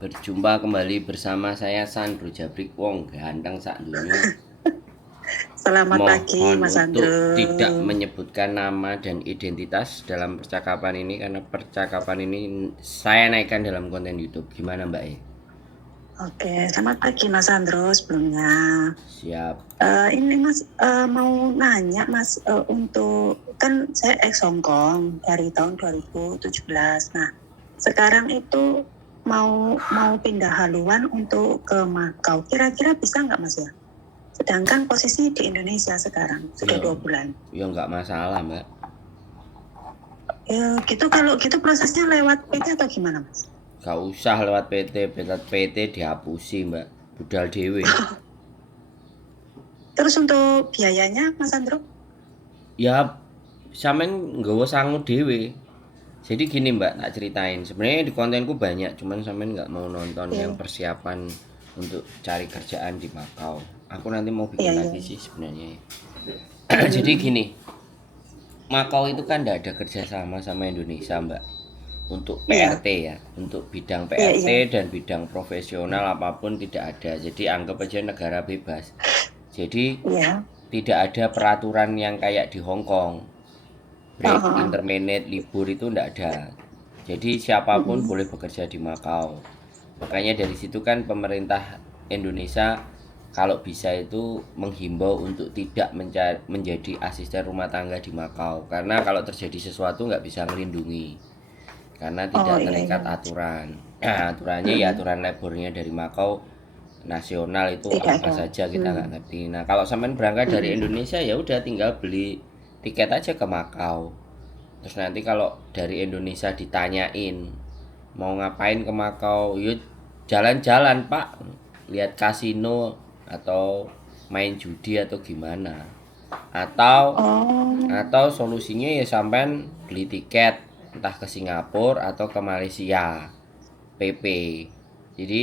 Berjumpa kembali bersama saya Sandro Jabrik Wong ganteng sak dunyo. Selamat pagi Mohon Mas untuk Andro. tidak menyebutkan nama dan identitas dalam percakapan ini karena percakapan ini saya naikkan dalam konten YouTube. Gimana Mbak E? Oke, selamat pagi Mas Andro sebelumnya. Siap. Ini Mas mau nanya Mas, untuk kan saya ex Hongkong dari tahun 2017. Nah, sekarang itu mau pindah haluan untuk ke Makau. Kira-kira bisa nggak Mas ya? Sedangkan posisi di Indonesia sekarang sudah 2 bulan. Ya nggak masalah Mbak. Gitu kalau gitu prosesnya lewat PT atau gimana Mas? Gak usah lewat PT dihapusi Mbak. Budal dewe. Terus untuk biayanya Mas Andro? Ya sampean nggawa sangu dewe. Jadi gini Mbak, tak ceritain. Sebenarnya di kontenku banyak, cuman sampean nggak mau nonton yang persiapan untuk cari kerjaan di Makau. Aku nanti mau bikin lagi sih sebenarnya. Jadi gini, Makau itu kan nggak ada kerjasama sama Indonesia Mbak. Untuk PRT ya, untuk bidang PRT dan bidang profesional apapun tidak ada. Jadi anggap aja negara bebas. Jadi tidak ada peraturan yang kayak di Hong Kong. Break, interminate, libur itu enggak ada. Jadi siapapun boleh bekerja di Makau. Makanya dari situ kan pemerintah Indonesia kalau bisa itu menghimbau untuk tidak menjadi asisten rumah tangga di Makau. Karena kalau terjadi sesuatu nggak bisa melindungi. Karena tidak terikat aturan. Nah, aturannya ya aturan labornya dari Makau nasional itu apa saja kita nggak ngerti. Nah kalau sampean berangkat dari Indonesia ya udah tinggal beli tiket aja ke Makau. Terus nanti kalau dari Indonesia ditanyain mau ngapain ke Makau, yuk jalan-jalan Pak, lihat kasino atau main judi atau gimana. Atau solusinya ya sampean beli tiket entah ke Singapura atau ke Malaysia PP. Jadi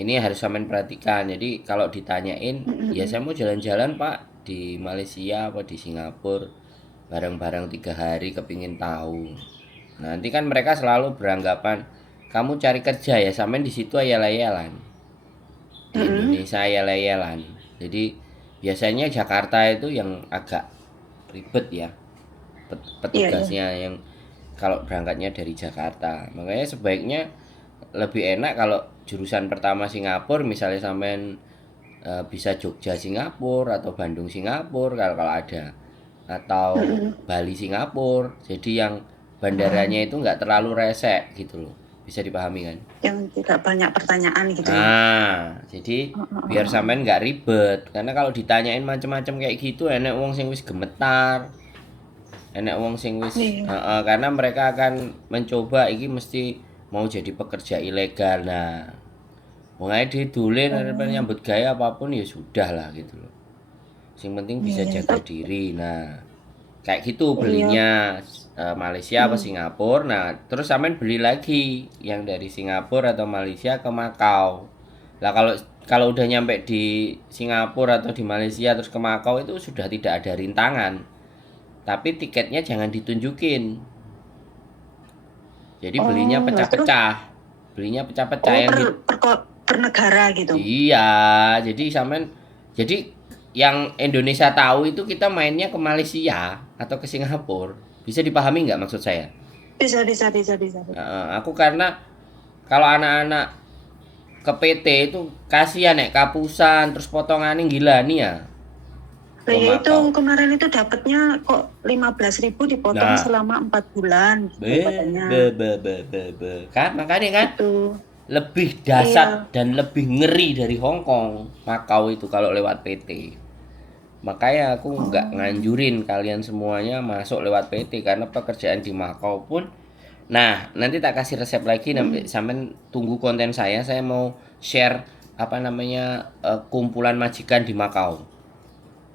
ini harus sampean perhatikan. Jadi kalau ditanyain, ya saya mau jalan-jalan Pak di Malaysia apa di Singapura bareng-bareng 3 hari kepingin tahu. Nanti kan mereka selalu beranggapan kamu cari kerja ya sampean di situ ayal-ayalan. Di Indonesia ayal-ayalan. Jadi biasanya Jakarta itu yang agak ribet ya. Petugasnya yang kalau berangkatnya dari Jakarta. Makanya sebaiknya lebih enak kalau jurusan pertama Singapura misalnya sampean bisa Jogja Singapura atau Bandung Singapura kalau ada atau Bali Singapura. Jadi yang bandaranya itu nggak terlalu resek gitu loh. Bisa dipahami kan? Yang tidak banyak pertanyaan gitu ya. Jadi biar sampean nggak ribet. Karena kalau ditanyain macam-macam kayak gitu enak wong sing wis gemetar. Enak wong sing wis karena mereka akan mencoba iki mesti mau jadi pekerja ilegal. Nah, wong ae didulin nyambut gaya apapun ya sudah lah gitu loh. Sing penting bisa jaga diri. Nah, kayak gitu belinya Malaysia apa Singapura. Nah, terus sampean beli lagi yang dari Singapura atau Malaysia ke Makau. Lah kalau udah nyampe di Singapura atau di Malaysia terus ke Makau itu sudah tidak ada rintangan. Tapi tiketnya jangan ditunjukin. Jadi belinya pecah-pecah. Belinya pecah-pecah yang per negara gitu. Iya, jadi yang Indonesia tahu itu kita mainnya ke Malaysia atau ke Singapura. Bisa dipahami nggak maksud saya? Bisa. Aku karena kalau anak-anak ke PT itu kasihan kapusan terus potongannya gila nih ya. Itu kemarin itu dapatnya kok 15.000 dipotong selama 4 bulan katanya. Kan makanya kan lebih dasar dan lebih ngeri dari Hong Kong Makau itu kalau lewat PT. Makanya aku nggak nganjurin kalian semuanya masuk lewat PT karena pekerjaan di Makau pun. Nah nanti tak kasih resep lagi sampai tunggu konten saya mau share apa namanya kumpulan majikan di Makau.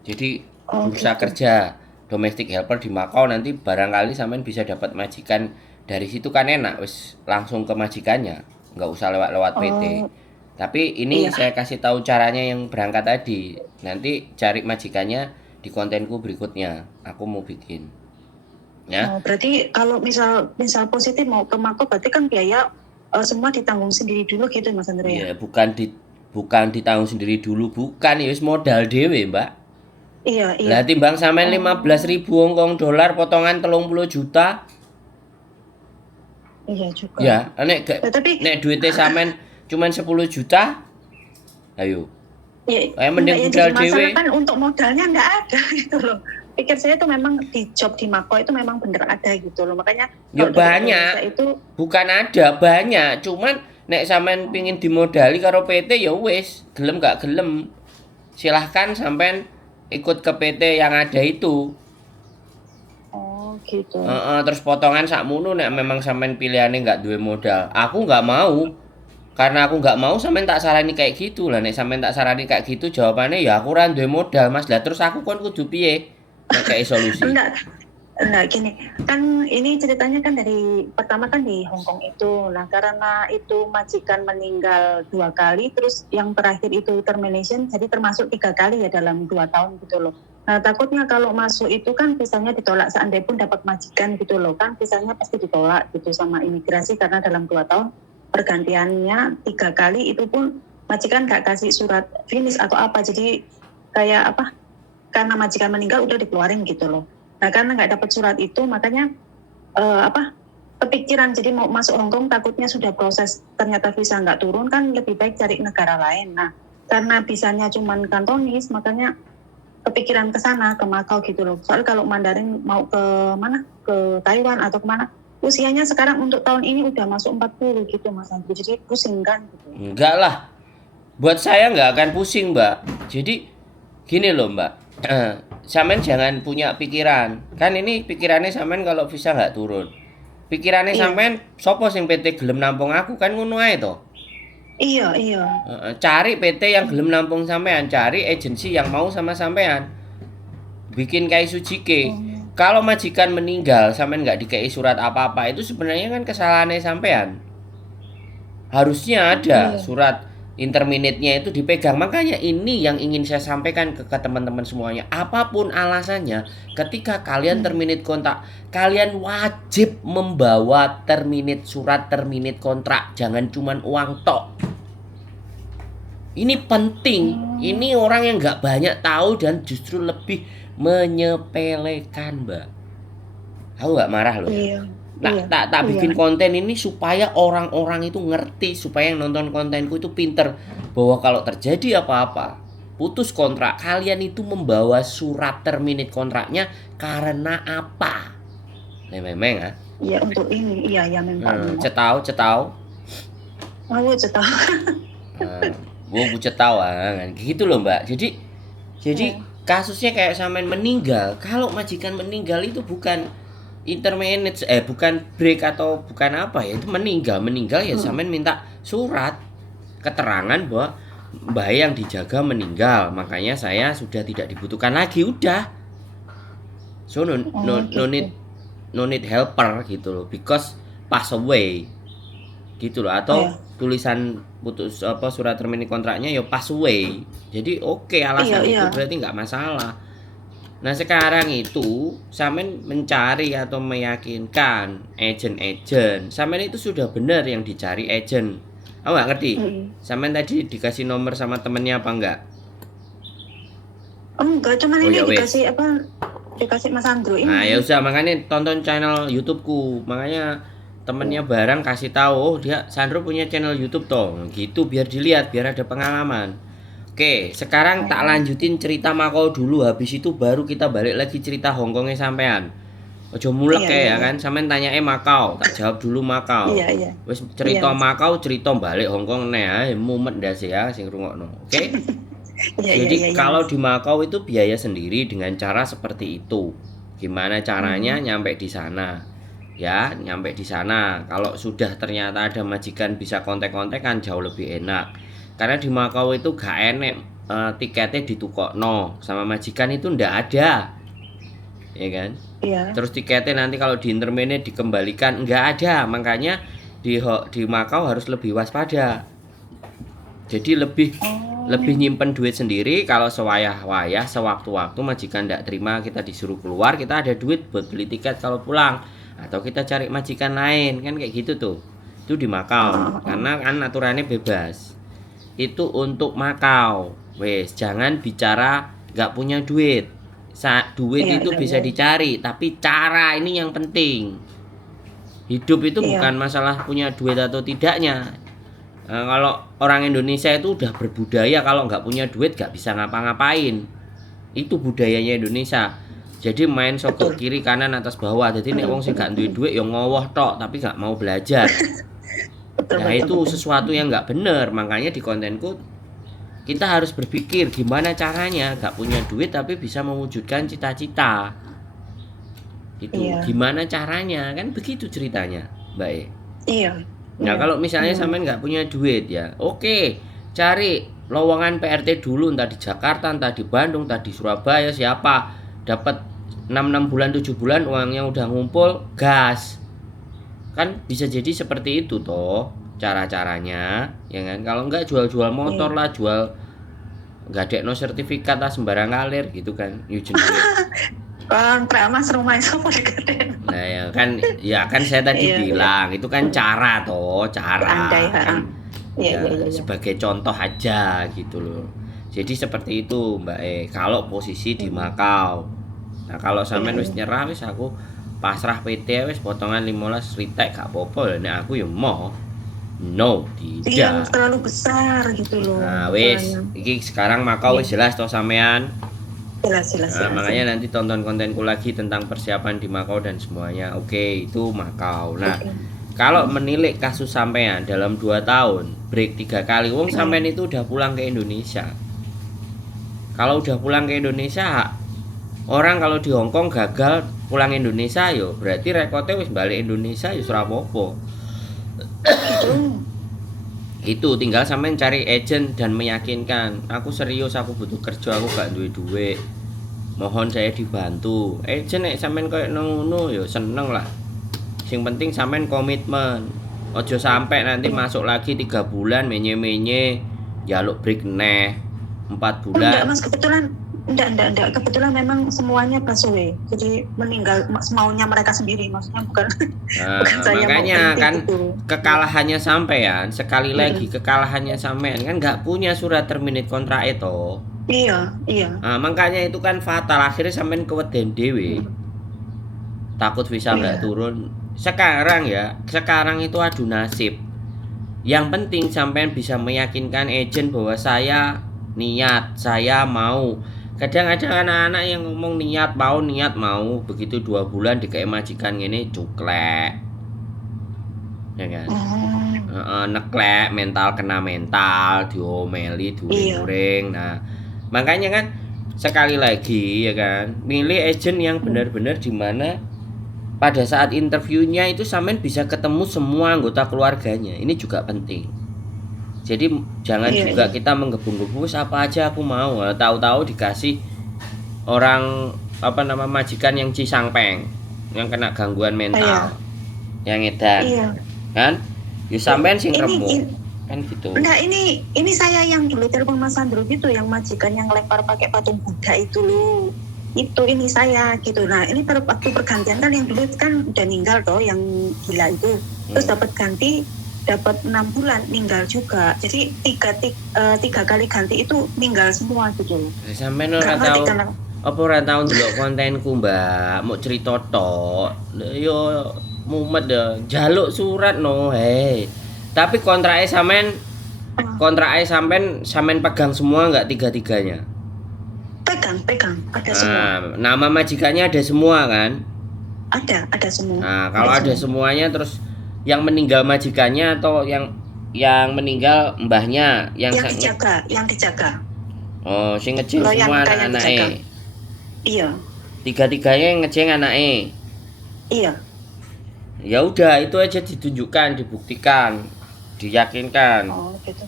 Jadi bursa kerja domestic helper di Makau nanti barangkali sampean bisa dapat majikan dari situ kan enak wis langsung ke majikannya nggak usah lewat PT. Tapi ini saya kasih tahu caranya yang berangkat tadi. Nanti cari majikannya di kontenku berikutnya. Aku mau bikin. Ya. Berarti kalau misal positif mau ke Makau berarti kan biaya semua ditanggung sendiri dulu gitu Mas Andre ya? Ya bukan ditanggung sendiri dulu, bukan ya wis modal dhewe, Mbak. Iya, iya. Lah timbang sampean Oh, 15.000 Hongkong dolar potongan 30 juta, iya juga. ya Tapi nek duitnya sampean cuman 10 juta, ayo. ya enggak, Mending yang jadi budal masalah dhewe. kan untuk modalnya enggak ada gitu loh. Pikir saya tuh memang di job di Mako itu memang bener ada gitu loh. Makanya Ya kalau dari banyak, Indonesia itu bukan ada banyak, cuman nek sampean pingin dimodali karo PT ya wis, gelem gak gelem. Silahkan sampean ikut ke PT yang ada itu. oh gitu. Terus potongan sakmono nek memang sampean pilihannya nggak duwe modal. Aku nggak mau. Karena aku nggak mau sampean tak sarani kayak gitu lah. Nek sampean tak sarani kayak gitu jawabannya ya aku ora duwe modal, Mas. Lah terus aku kon kudu piye? Nek kayak solusi. Enggak gini, kan ini ceritanya kan dari pertama kan di Hong Kong itu. Nah, karena itu majikan meninggal 2 kali, terus yang terakhir itu termination, jadi termasuk 3 kali ya dalam 2 tahun gitu loh. Nah, takutnya kalau masuk itu kan visanya ditolak seandainya pun dapat majikan gitu loh, kan visanya pasti ditolak gitu sama imigrasi karena dalam 2 tahun pergantiannya 3 kali itu pun majikan nggak kasih surat finish atau apa, jadi kayak apa? Karena majikan meninggal udah dikeluarin gitu loh. Nah karena nggak dapat surat itu makanya kepikiran jadi mau masuk Hong Kong takutnya sudah proses ternyata visa nggak turun kan lebih baik cari negara lain. Nah karena visanya cuma kantonis makanya kepikiran ke sana ke Macau gitu loh. Soal kalau Mandarin mau ke mana ke Taiwan atau kemana usianya sekarang untuk tahun ini udah masuk 40 gitu Mas Andri. Jadi pusing kan gitu. Enggak lah. Buat saya nggak akan pusing, Mbak. Jadi gini loh, Mbak. Sampean jangan punya pikiran. Kan ini pikirannya sampean kalau visa nggak turun. Pikirannya Iya. sampean sopo sing PT gelem nampung aku kan ngono ae to. Iya, iya. Cari PT yang gelem nampung sampean, cari agensi yang mau sama sampean. Bikin kayak Sujike. Kalau majikan meninggal sampean nggak dikei surat apa-apa itu sebenarnya kan kesalahannya sampean. Harusnya ada Iya. surat interminate-nya itu dipegang. Makanya ini yang ingin saya sampaikan ke teman-teman semuanya. Apapun alasannya, ketika kalian terminate kontrak, kalian wajib membawa surat terminate kontrak. Jangan cuman uang tok. Ini penting. Ini orang yang nggak banyak tahu dan justru lebih menyepelekan, Mbak. Aku nggak marah loh ya. Iya. Nah, Iya. tak Iya. bikin konten ini supaya orang-orang itu ngerti, supaya yang nonton kontenku itu pinter bahwa kalau terjadi apa-apa, putus kontrak, kalian itu membawa surat terminate kontraknya karena apa? Memang ah. Iya untuk ini, iya ya memang. Cetau. Mau cetak. Gua cetau kan gitu loh, Mbak. Jadi kasusnya kayak sampean meninggal. Kalau majikan meninggal itu bukan intermanage bukan break atau bukan apa ya, itu meninggal ya sampean minta surat keterangan bahwa mbah yang dijaga meninggal, makanya saya sudah tidak dibutuhkan lagi, udah. So no need helper gitu loh, because pass away gitu loh, atau tulisan putus apa surat terminate kontraknya ya pass away. Jadi oke, alasan itu berarti nggak masalah. Nah sekarang itu sampean mencari atau meyakinkan agent, sampean itu sudah benar yang dicari agent. Aku nggak ngerti. Sampean tadi dikasih nomor sama temennya apa enggak? Enggak, cuman ini dikasih apa? Dikasih Mas Andro ini. Nah ya usah, makanya tonton channel YouTubeku. Makanya temennya barang kasih tahu, oh dia Sandro punya channel YouTube toh, gitu biar dilihat, biar ada pengalaman. Oke, sekarang tak lanjutin cerita Macau dulu, habis itu baru kita balik lagi cerita Hongkongnya sampean. Ojo mulek ya kan, sampean tanya Macau, tak jawab dulu Macau. Iya. Wes cerita Macau, cerita balik Hongkong nih ya, mumet ndas ya sing rungokno. Oke? Jadi kalau di Macau itu biaya sendiri dengan cara seperti itu. Gimana caranya nyampe di sana? Ya, nyampe di sana. Kalau sudah ternyata ada majikan bisa kontak-kontak kan jauh lebih enak. Karena di Macau itu gak enek tiketnya ditukokno sama majikan itu ndak ada, ya kan? Iya. Terus tiketnya nanti kalau di intermene dikembalikan nggak ada, makanya di Macau harus lebih waspada. Jadi lebih nyimpen duit sendiri, kalau sewayah-wayah sewaktu-waktu majikan ndak terima kita disuruh keluar, kita ada duit buat beli tiket kalau pulang, atau kita cari majikan lain kan kayak gitu tuh. Itu di Makau. Karena kan aturannya bebas. Itu untuk Makau. Wes, jangan bicara nggak punya duit. Duit Iya, itu iya, bisa iya. dicari, tapi cara ini yang penting. Hidup itu Iya. bukan masalah punya duit atau tidaknya. Nah, kalau orang Indonesia itu udah berbudaya kalau nggak punya duit nggak bisa ngapa-ngapain. Itu budayanya Indonesia. Jadi main sogok Betul. kiri kanan atas bawah. Jadi nek wong sing gak duwe duit ya ngowoh tok tapi gak mau belajar. Betul, Nah betul, itu betul. sesuatu yang nggak bener. Makanya di kontenku kita harus berpikir gimana caranya gak punya duit tapi bisa mewujudkan cita-cita. Itu Iya. gimana caranya kan begitu ceritanya, Mbak E. Iya. Nah Iya. kalau misalnya Iya. sampean nggak punya duit ya, oke, cari lowongan PRT dulu, entah di Jakarta, entah di Bandung, entah di Surabaya, siapa dapat 6 bulan 7 bulan uangnya udah ngumpul, gas. Kan bisa jadi seperti itu toh cara-caranya, ya kan? Kalau nggak jual-jual motor lah, jual nggak no sertifikat lah sembarang ngalir gitu kan, you jenenge. Kontrak Mas rumah itu apa dikatain? Nah ya kan saya tadi Iya, iya. bilang itu kan cara toh, cara Andai, kan Iya, ya iya, iya, iya. sebagai contoh aja gitu loh. Jadi seperti itu Mbak E. Kalau posisi di Makau. Nah, kalau sampean wis nyerah wis aku pasrah PT wis potongan 15 ritek gak apa-apa. Nek aku ya mau. No, Yang tidak. terlalu besar gitu loh. Nah, wis iki sekarang Makau wis jelas toh sampean. Jelas, jelas, Nah, jelas. makanya nanti tonton kontenku lagi tentang persiapan di Makau dan semuanya. Oke, itu Makau. Nah, kalau menilik kasus sampean dalam 2 tahun, break 3 kali, wong sampean itu udah pulang ke Indonesia. Kalau udah pulang ke Indonesia, orang kalau di Hongkong gagal pulang Indonesia yo, berarti rekodnya wis balik Indonesia yo ora apa-apa. Itu tinggal sampean cari agent dan meyakinkan, aku serius, aku butuh kerja, aku gak duwe duit. Mohon saya dibantu. Agent nek sampean koyo ngono yo seneng lah. Sing penting sampean komitmen. Ojo sampai nanti masuk lagi 3 bulan menye-menye jaluk break neh 4 Enggak, bulan. Mas, kebetulan enggak. Kebetulan memang semuanya busway. Jadi meninggal maunya mereka sendiri, maksudnya bukan Nah, bukan saya makanya mau kan gitu. kekalahannya sampean, sekali lagi kekalahannya sampean kan nggak punya surat terminate kontrak itu. Iya, iya. Nah, makanya itu kan fatal, akhirnya sampean keweden dewe. Takut visa nggak turun. Sekarang itu adu nasib. Yang penting sampean bisa meyakinkan agent bahwa saya niat, saya mau. Kadang ada anak-anak yang ngomong niat mau, begitu 2 bulan dikei majikan ngene cuklek. Ya kan? Neklek, mental kena mental, diomeli, diuring. Nah, makanya kan sekali lagi ya kan, milih agent yang benar-benar di mana pada saat interviewnya itu sampean bisa ketemu semua anggota keluarganya. Ini juga penting. Jadi jangan juga kita menggebu-gebu apa aja aku mau. Tahu-tahu dikasih orang majikan yang cisangpeng, yang kena gangguan mental, yang edan, kan? Ya sampean sing remuk, kan gitu. Enggak, ini saya yang dulu telepon Mas Sandro gitu, yang majikan yang lempar pakai patung Buddha itu loh. Itu ini saya gitu. Nah ini waktu pergantian kan yang dulu kan udah meninggal toh, yang gila itu. Terus dapat 6 bulan meninggal juga. Jadi tiga kali ganti itu meninggal semua gitu loh. Sampean ora tahu apa ora tahu ndelok kontenku Mbak, mau cerita tok. Yo mumet ya, jaluk surat no Tapi kontraknya sampean pegang semua enggak tiga-tiganya? Pegang, ada semua. Nama majikannya ada semua kan? Ada semua. Nah, kalau ada semuanya terus yang meninggal majikannya atau yang meninggal mbahnya yang dijaga. Oh, sing ngeceng semua anak-anake. Iya. Tiga-tiganya yang ngeceng anake. Iya. Ya udah, itu aja ditunjukkan, dibuktikan, diyakinkan. Oh, gitu.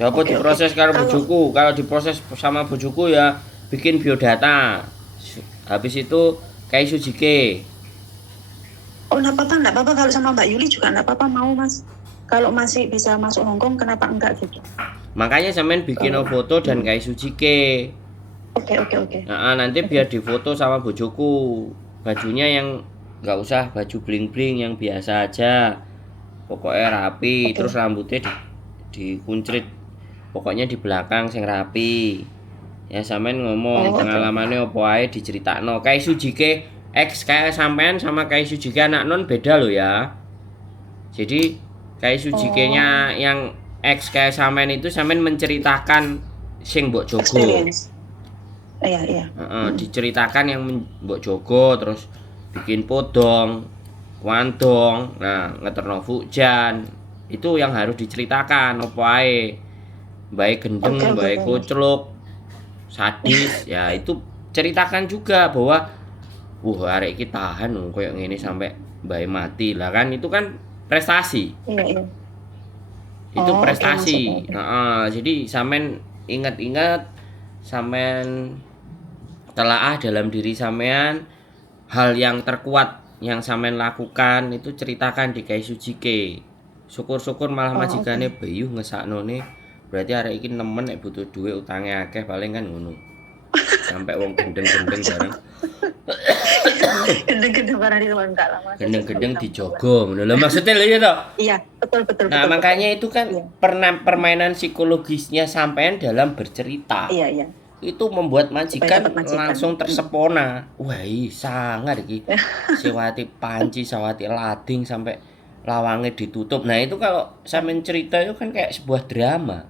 Ya apa diproses karo bojoku. Kalau diproses sama bojoku ya bikin biodata. Habis itu kayak Sujike. Oh, enggak apa-apa kalau sama Mbak Yuli juga enggak apa-apa, mau Mas. Kalau masih bisa masuk Hongkong kenapa enggak gitu. Makanya sampean bikin foto dan kayak Sujike. Oke. Nah, nanti biar difoto sama bojoku. Bajunya yang enggak usah baju bling-bling, yang biasa aja. pokoknya rapi, Oke. terus rambutnya dikuncrit, pokoknya di belakang sing rapi. Ya sampean ngomong Oh, oke. pengalamannya opo ae diceritakno. Kayak Sujike X kayak sampean sama kayak Sujike anak non beda loh ya. Jadi kayak Oh, Sujike-nya yang X kayak sampean itu sampean menceritakan sing mbok jogo. experience. Iya, iya. Diceritakan yang mbok jogo terus bikin podong, wandong, nah ngeterno fujan. Itu yang harus diceritakan opo ae. Baik Oke, gendeng, oke, baik oke, Mas. kucluk, sadis, ya itu ceritakan juga bahwa arek iki tahan koyo ngene sampai bae mati. Lah kan itu kan prestasi. Iya, iya. Itu Oh, oke, Mas. Oke, prestasi. oke. Jadi sampean ingat-ingat, sampean telaah dalam diri sampean hal yang terkuat yang sampean lakukan itu ceritakan di Kai Sujike. Syukur-syukur malah Oh, oke. majikane Bayu ngesaknone. Berarti arek iki nemen nek butuh duit utange akeh paling kan ngono. Sampai wong gendeng-gendeng bareng. Gendeng-gendeng barang di luar enggak lah, Mas. Saya cuma Gendeng-gendeng bercanda. dijogo ngono lho maksudnya lho ya toh. Iya, betul, betul, Nah, betul, betul. makanya itu kan Iya, permainan psikologisnya sampean dalam bercerita. iya, iya. Itu membuat Supaya majikan dapat majikan. langsung tersepona. Wah, sangar iki. Sewati panci, sewati lading sampai lawangnya ditutup. Nah, itu kalau sampean cerita itu kan kayak sebuah drama.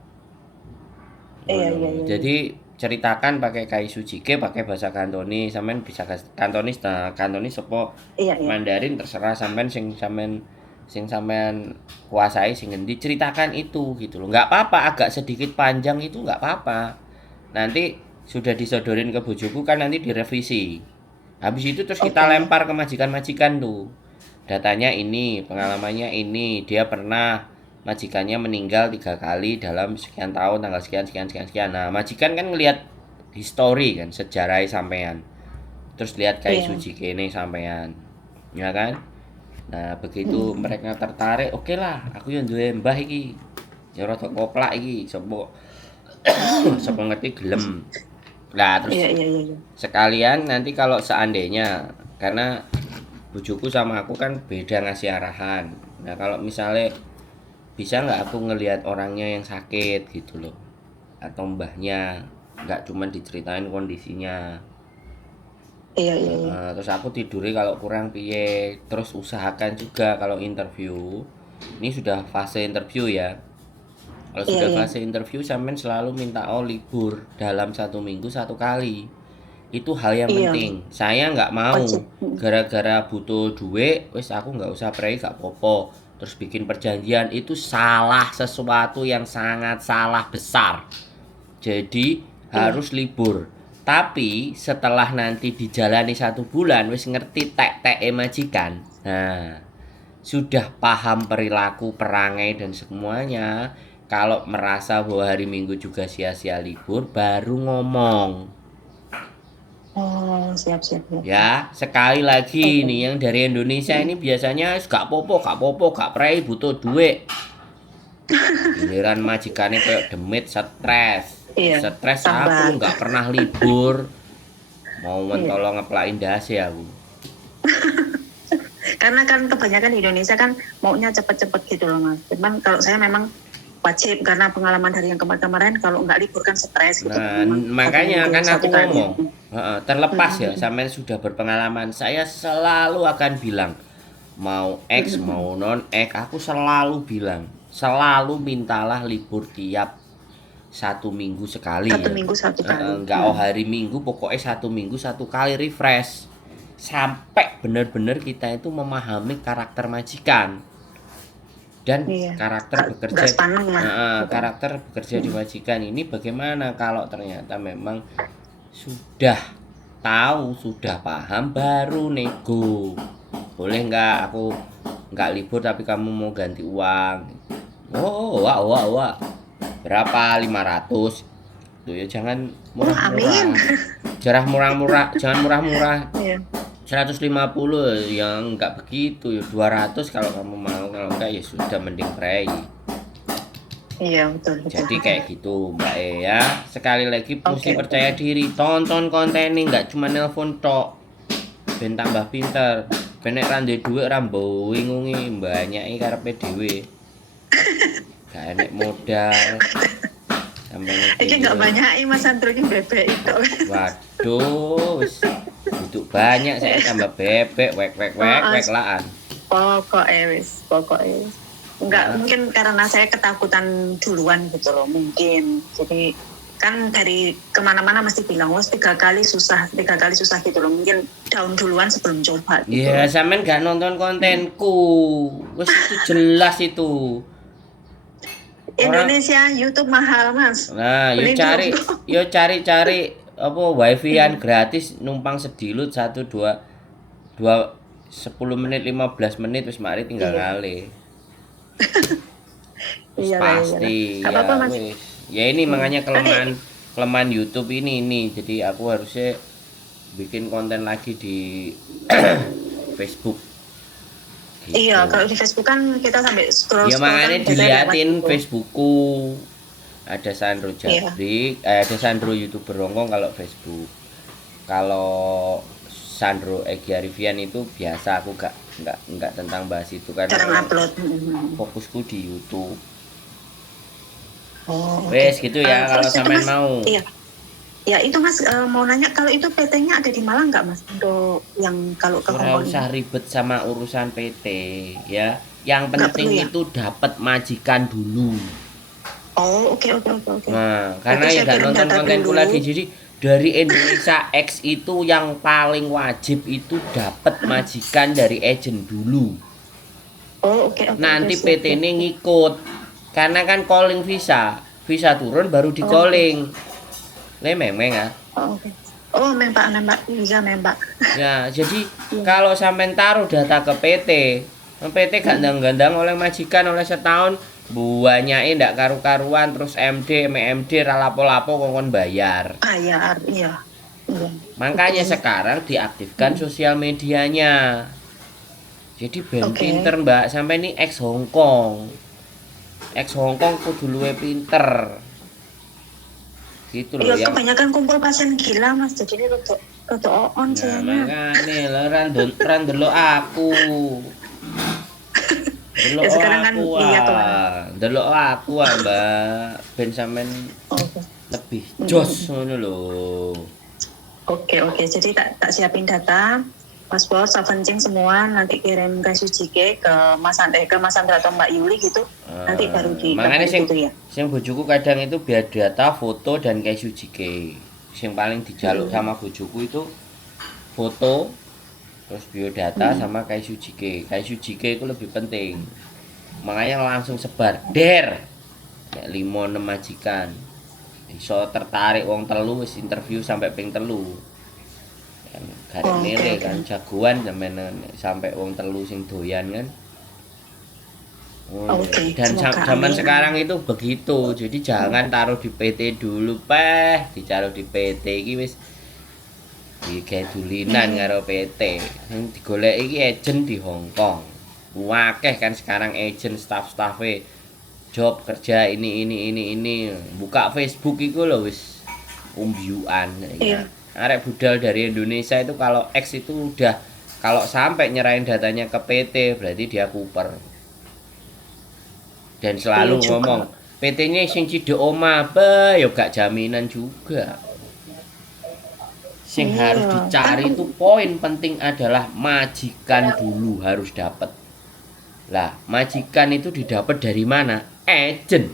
Iya, iya, iya, iya. Jadi ceritakan pakai Kai Sujike, pakai bahasa Kantonis, sampean bisa Kantonis, nah Kantonis apa Iya, iya. Mandarin terserah sampean sing sampean kuasai sing ngendi ceritakan itu gitu loh. Nggak apa-apa agak sedikit panjang itu nggak apa-apa. Nanti sudah disodorin ke bojoku kan nanti direvisi. Habis itu terus kita Oke. lempar ke majikan-majikan tuh. Datanya ini, pengalamannya ini, dia pernah majikannya meninggal 3 kali dalam sekian tahun tanggal sekian sekian sekian sekian. Nah, majikan kan ngelihat history kan sejarah sampean. Terus lihat kayak Iya. suci kene sampean. Ya kan? Nah, begitu Mm-mm. mereka tertarik, oke lah, aku yang duwe mbah iki. Ya rada koplak iki, sapa sapa ngerti gelem. Nah, terus Iya, iya, iya, iya. sekalian nanti kalau seandainya karena bujuku sama aku kan beda ngasih arahan. Nah, kalau misalnya bisa nggak aku ngelihat orangnya yang sakit gitu loh atau mbahnya nggak cuman diceritain kondisinya. Iya, iya, iya. Terus aku tidurnya kalau kurang piye, terus usahakan juga kalau interview ini sudah fase interview ya, kalau Iya, sudah iya. fase interview sampean selalu minta libur dalam 1 minggu 1 kali. Itu hal yang Iya, penting. Saya nggak mau wajib. Mm. gara-gara butuh duit wis aku nggak usah prei gak popo terus bikin perjanjian. Itu salah, sesuatu yang sangat salah besar. Jadi Iya. harus libur. Tapi setelah nanti dijalani 1 bulan wis ngerti tek-tek majikan. Nah, sudah paham perilaku perangai dan semuanya. Kalau merasa bahwa hari Minggu juga sia-sia libur baru ngomong. Oh, siap, siap, siap. Ya, sekali lagi Oke. nih yang dari Indonesia Mm. ini biasanya gak popo, gak popo, gak prei butuh duit. Giliran majikannya kayak demit stres. Iya. Stres aku Sambat. nggak pernah libur. Mau Iya. mentolong ngeplain dasi aku. Karena kan kebanyakan di Indonesia kan maunya cepet-cepet gitu loh, Mas. Cuman kalau saya memang wajib karena pengalaman dari yang kemarin-kemarin kalau nggak libur kan stres gitu. Nah, Memang 1 minggu makanya kan aku 1 kali. ngomong, terlepas ya, Mm-mm. sampean sudah berpengalaman, saya selalu akan bilang, mau X Mm-mm. mau non X, aku selalu bilang, selalu mintalah libur tiap 1 minggu sekali Satu ya. minggu 1 kali. Enggak hari Minggu, pokoknya 1 minggu 1 kali refresh. Sampai benar-benar kita itu memahami karakter majikan dan Iya. karakter Nggak bekerja sepaneng lah. Gitu. karakter bekerja di majikan ini bagaimana kalau ternyata memang sudah tahu, sudah paham baru nego. Boleh nggak aku nggak libur tapi kamu mau ganti uang? Oh, wah. Berapa? 500. Tuh ya jangan Amin. murah-murah. Jangan murah-murah. Iya. 150 yang enggak begitu ya 200 kalau kamu mau, kalau enggak ya sudah mending prei. Iya, betul, betul. Jadi kayak gitu Mbak ya. Sekali lagi mesti Oke, percaya diri, tonton konten ini enggak cuma nelpon tok. Ben tambah pinter. Benek ra duwe dhuwit ra bingungi mbanyaki karepe dhewe. Gak enek modal. Sampai Iki nggak banyak Mas Andro iki bebek itu. Waduh, wis butuh banyak saya tambah bebek wek laan. Pokoknya wis. Enggak, mungkin karena saya ketakutan duluan gitu loh, mungkin. Jadi kan dari kemana-mana mesti bilang, wes 3 kali susah gitu loh. Mungkin down duluan sebelum coba gitu. Iya, sampean gak nonton kontenku. Wes itu jelas itu. Indonesia YouTube mahal, Mas. Nah, yo cari apa wifi-an gratis numpang sedilut 2 10 menit 15 menit wis mari tinggal ngalih. Iya, pasti iya. ya Apa-apa, Mas? wis. Ya ini makanya kelemahan YouTube ini. Jadi aku harusnya bikin konten lagi di Facebook. Gitu. Iya, kalau di Facebook kan kita sampai scroll. Ya makanya diliatin gitu. Facebookku. Ada Sandro Jabrik, ada Sandro YouTuber Hongkong kalau Facebook. Kalau Sandro Egy Arifian itu biasa, aku enggak tentang bahas itu kan. Jarang upload. Fokusku di YouTube. Oh, wes gitu ya kalau sampean mau. Iya. Ya itu Mas mau nanya kalau itu PT-nya ada di Malang nggak Mas untuk yang kalau ke Hongkong? Usah ribet sama urusan PT ya. Yang penting itu dapat majikan dulu. Oh, oke. Nah, karena ya gak nonton kontenku lagi. Jadi dari Indonesia X itu yang paling wajib itu dapat majikan dari agent dulu. Oh, oke. Nanti PT ini ngikut. Karena kan calling visa turun baru di calling. Memang ya. Oh, oke. Oh, nembak. Bisa nembak. Ya, jadi kalau sampean taruh data ke PT gak gandang oleh majikan oleh setahun buahnya ndak karu-karuan terus MD lapo-lapo kon bayar. Bayar, iya. Makanya sekarang diaktifkan sosial medianya. Jadi ben pinter Mbak, sampai ini ex Hongkong kudu luwe pinter. Gitu loh ya. Kebanyakan kumpul pasien gila Mas, jadi ini rotok on sayangnya. Makanya lho ran delok aku. Delok aku Mbak, ben sampean lebih jos ngono lho. Oke, jadi tak siapin data, paspor, kencing semua, nanti kirim ke Sujike ke Mas Andra atau Mbak Yuli gitu. Nanti baru di makanya sing bojoku kadang itu biar data, foto dan kayak Sujike. Sing paling dijaluk sama bojoku itu foto terus biodata sama kayak Sujike itu lebih penting, makanya langsung sebar kayak 5-6 majikan iso tertarik wong telu wis interview sampai ping telu kan garek nilai kan jagoan sampai wong telu sing doyan kan. Dan zaman sekarang itu begitu, jadi jangan taruh di PT dulu ditaruh di PT iki wis iki dulinan karo PT. Sing digoleki iki agent di Hongkong. Wakeh kan sekarang agent staff-staffe job kerja ini. Buka Facebook iku lho wis umbiuan. Iya. Arek budal dari Indonesia itu kalau X itu udah kalau sampai nyerahin datanya ke PT berarti dia kuper. Dan selalu ngomong PT-nya sing cidek omah ya gak jaminan juga. Sing harus dicari itu poin penting adalah majikan dulu harus dapat. Lah, majikan itu didapat dari mana? Agent.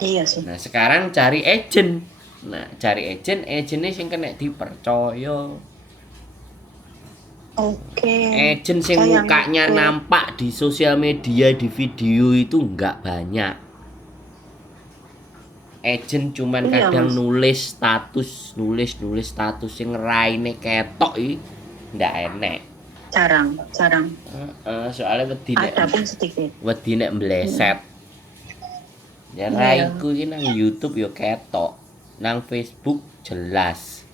Iya sih. Nah, sekarang cari agent. Agentnya sing kena dipercaya. Agent sing mukanya nampak di sosial media, di video itu enggak banyak. Agent cuman kadang nulis status sing raine ketok iki ndak enek. Jarang. Soalnya wedi nek meleset. Ya raiku iki nang YouTube yo ketok, nang Facebook jelas.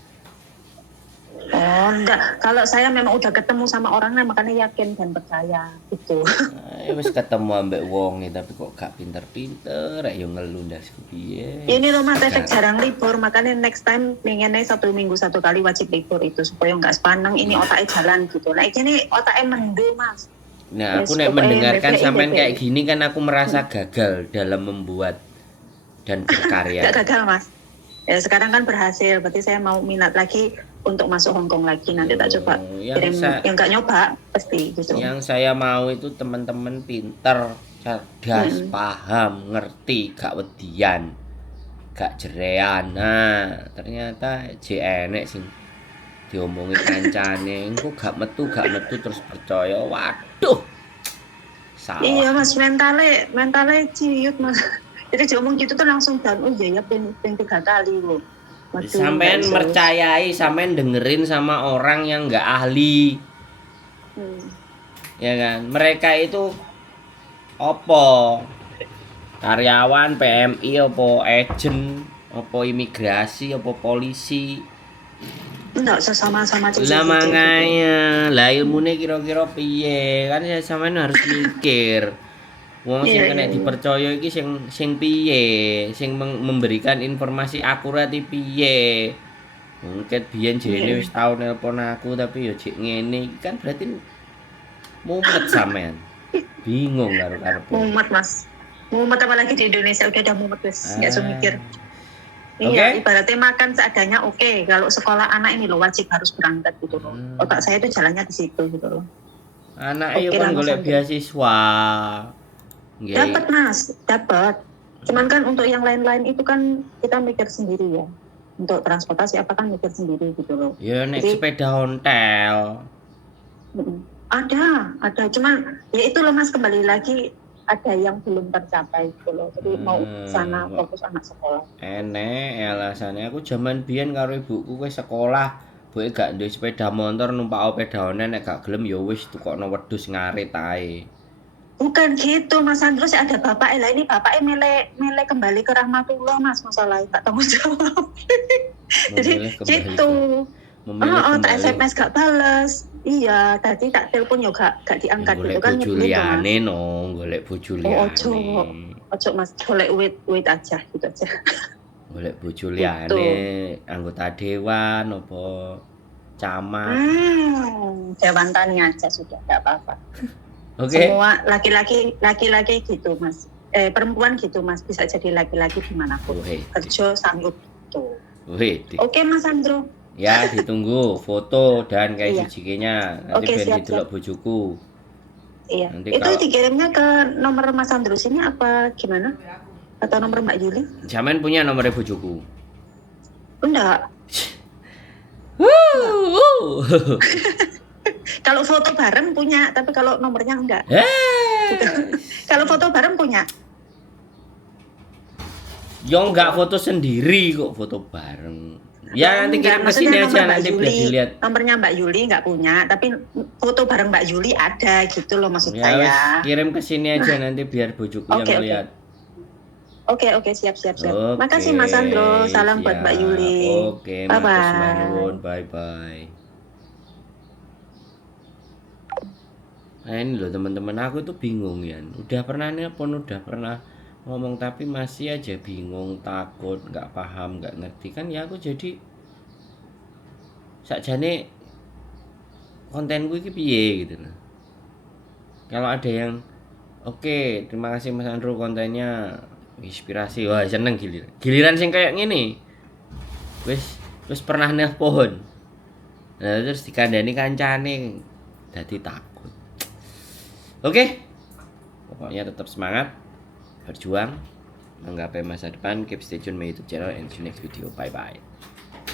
Oh, enggak. Kalau saya memang udah ketemu sama orangnya, makanya yakin dan percaya gitu. Wis ketemu ambek wong tapi kok gak pinter-pinter, rek yo ngeluh ndas piye. Ini loh Mas, efek jarang libur, makanya next time pengennya 1 minggu 1 kali wajib libur itu supaya nggak sepaneng ini otaknya jalan gitu. Nah ini otaknya mendul Mas. Nah, aku Yes, nek pokoknya mendengarkan BPI, sampean BPI. kayak gini kan aku merasa gagal dalam membuat dan berkarya. Nggak gagal Mas. Ya sekarang kan berhasil, berarti saya mau minat lagi untuk masuk Hongkong lagi. Nanti tak coba kirim, yang nggak nyoba pasti gitu. Yang saya mau itu teman-teman pinter, cerdas, paham, ngerti, gak wedian, gak jerean. Nah, ternyata enek sing diomongi kancane, engko gak metu terus percaya. Waduh. Salah. Iya Mas, mentalnya ciut Mas. Jadi diomong gitu tuh langsung down. Oh iya ya, pengen 3 kali loh. Sampean percayai, sampean dengerin sama orang yang nggak ahli. Ya kan? Mereka itu opo? Karyawan PMI, opo agent, opo imigrasi, opo polisi. Enggak sesama-sama Lah makanya, lah ilmune kira-kira piye? Kan ya sampean harus mikir. Wong sing kena dipercaya iki sing piye? Sing memberikan informasi akurat iki piye? Mungkin biyen jene wis tau nelpon aku tapi ya jek ngene iki kan berarti mumet sampean. Bingung karo karepe. Mumet Mas. Mumet apalagi di Indonesia udah mumet wis, enggak usah mikir. Oke. Iya, ibaratnya makan seadanya oke. Kalau sekolah anak ini loh wajib harus berangkat gitu loh. Otak saya itu jalannya di situ gitu loh. Anak yo kan golek beasiswa. Dapat Mas, dapat. Cuman kan untuk yang lain-lain itu kan kita mikir sendiri ya. Untuk transportasi apa kan mikir sendiri gitu loh. Ya nek sepeda ontel. Ada. Cuman ya itu loh Mas, kembali lagi ada yang belum tercapai gitu loh. Jadi mau sana fokus anak sekolah. Enek alasannya aku zaman biyen karo ibuku wis sekolah, buke gak duwe sepeda motor numpak sepeda online nek gak gelem ya wis tukokno wedhus ngarit ae. Bukan gitu Mas Andro, sih ada bapaknya lah, ini bapaknya milih kembali ke rahmatullah Mas, masalahnya tak tanggung jawab. Jadi gitu. Tak SMS gak balas. Iya, tadi tak telepon yo gak diangkat gitu kan gitu Mas. Golek bojo liyane. Ojo Mas, golek wait aja gitu aja. Golek bojo liyane, anggota dewan apa camat. Dewan tani aja sudah, gak apa-apa. Oke. Semua laki-laki gitu Mas. Perempuan gitu Mas, bisa jadi laki-laki dimanapun. Kerja sanggup gitu. Oke Mas Andro. Ya, ditunggu foto dan kayak CJK-nya. Nanti biar didelok bojoku. Iya. Nanti itu dikirimnya ke nomor Mas Andro sini apa gimana? Atau nomor Mbak Yuli? Sampean punya nomornya bojoku? Enggak. Kalau foto bareng punya, tapi kalau nomornya enggak. Kalau foto bareng punya. Yo enggak foto sendiri kok, foto bareng. Ya nanti kirim ke sini aja nanti biar dilihat. Nomornya Mbak Yuli nggak punya, tapi foto bareng Mbak Yuli ada gitu loh maksud saya. Wes, kirim ke sini aja nanti biar bojoku yang lihat. Oke, siap. Makasih Mas Andro, salam buat Mbak Yuli. Oke, bye bye. Nah ini loh teman-teman, aku tuh bingung ya. Udah pernah nelpon, udah pernah ngomong tapi masih aja bingung, takut, nggak paham, nggak ngerti kan ya aku jadi sakjane kontenku iki piye gitu loh. Kalau ada yang oke, terima kasih Mas Andrew kontennya inspirasi, wah seneng giliran sing kayak gini wis pernah nelpon, nah terus dikandani kancane jadi takut. Oke, pokoknya tetap semangat berjuang menggapai masa depan. Keep stay tune my YouTube channel and see you next video. Bye bye.